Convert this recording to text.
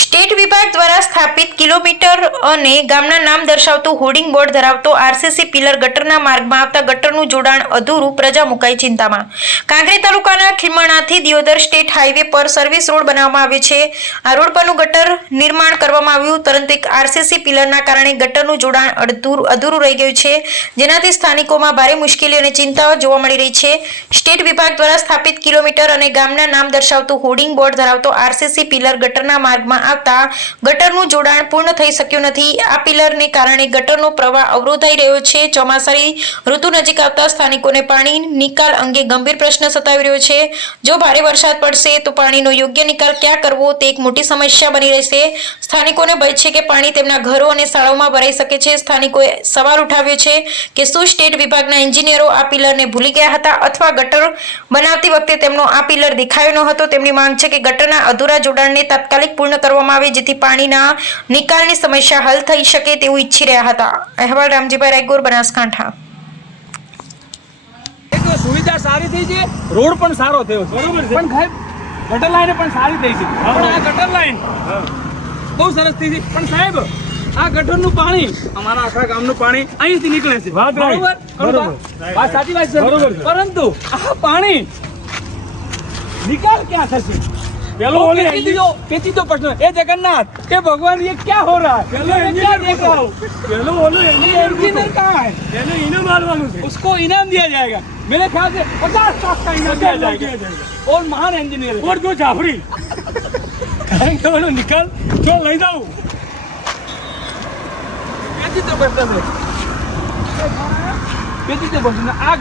State વિભાગ દ્વારા સ્થાપિત કિલોમીટર અને ગામના નામ દર્શાવતું હોર્ડિંગ બોર્ડ ધરાવતો આરસીસી પિલર ગટરના માર્ગમાં આવતા ગટરનું જોડાણ અધૂરું, પ્રજા મુકાઈ ચિંતામાં। કાંકરેજ તાલુકાના ખીમણાથી દિયોદર સ્ટેટ હાઈવે પર સર્વિસ રોડ બનાવવામાં આવ્યો છે। આ રોડ પરનું ગટર નિર્માણ કરવામાં આવ્યું, પરંતુ એક આરસીસી પિલરના કારણે ગટરનું જોડાણ અધૂરું રહી ગયું છે, જેનાથી સ્થાનિકોમાં ભારે મુશ્કેલી અને ચિંતાઓ જોવા મળી રહી છે। સ્ટેટ વિભાગ દ્વારા સ્થાપિત કિલોમીટર અને ગામના નામ દર્શાવતું હોર્ડિંગ બોર્ડ ધરાવતો આરસીસી પિલર ગટરના માર્ગમાં આવતા ગટરનું જોડાણ પૂર્ણ થઈ શક્યું નથી। આ પિલરને કારણે ગટરનો પ્રવાહ અવરોધાઈ રહ્યો છે। ચોમાસાની ઋતુ નજીક આવતા સ્થાનિકોને પાણી નિકાલ અંગે ગંભીર પ્રશ્ન સતાવી રહ્યો છે। જો ભારે વરસાદ પડશે તો પાણીનો યોગ્ય નિકાલ ક્યાં કરવો તે એક મોટી સમસ્યા બની રહેશે। સ્થાનિકોને ભય છે કે પાણી તેમના ઘરો અને શાળાઓમાં ભરાઈ શકે છે। સ્થાનિકોએ સવાલ ઉઠાવ્યો છે કે શું સ્ટેટ વિભાગના એન્જિનિયરો આ પિલરને ભૂલી ગયા હતા અથવા ગટર બનાવતી વખતે તેમનો આ પિલર દેખાયો ન હતો। તેમની માંગ છે કે ગટરના અધૂરા જોડાણને તાત્કાલિક પૂર્ણ કરવામાં આવે, જેથી પાણીના નિકાલની સમસ્યા હલ થઈ શકે તેવું ઈચ્છી રહ્યા હતા। અહેવાલ રામજીભાઈ રાયગોર, બનાસકાંઠા। સુવિધા સારી થઈ છે, રોડ પણ સારો થયો છે, બરોબર છે, પણ સાહેબ ગટર લાઈન પણ સારી થઈ છે, પણ આ ગટર લાઈન બહુ સરસ થઈ છે, પણ સાહેબ આ ગટરનું પાણી અમારા આખા ગામનું પાણી અહીંથી નીકળે છે, બરોબર, વાત સાચી વાત છે, પરંતુ આ પાણી નિકાલ ક્યાં થશે? पेचीदो प्रश्न, ए जगन्नाथ, ये भगवान ये क्या हो रहा है? पहले इंजीनियर देख रहा हूँ, पहले बोलो इंजीनियर कहाँ है? पहले इनाम मालूम है, उसको इनाम दिया जाएगा, मेरे ख्याल से 50 लाख का इनाम दिया जाएगा, और महान इंजीनियर और दो जाफरी निकल तो ले जाओ। पेचीदो प्रश्न, पेचीदो प्रश्न आ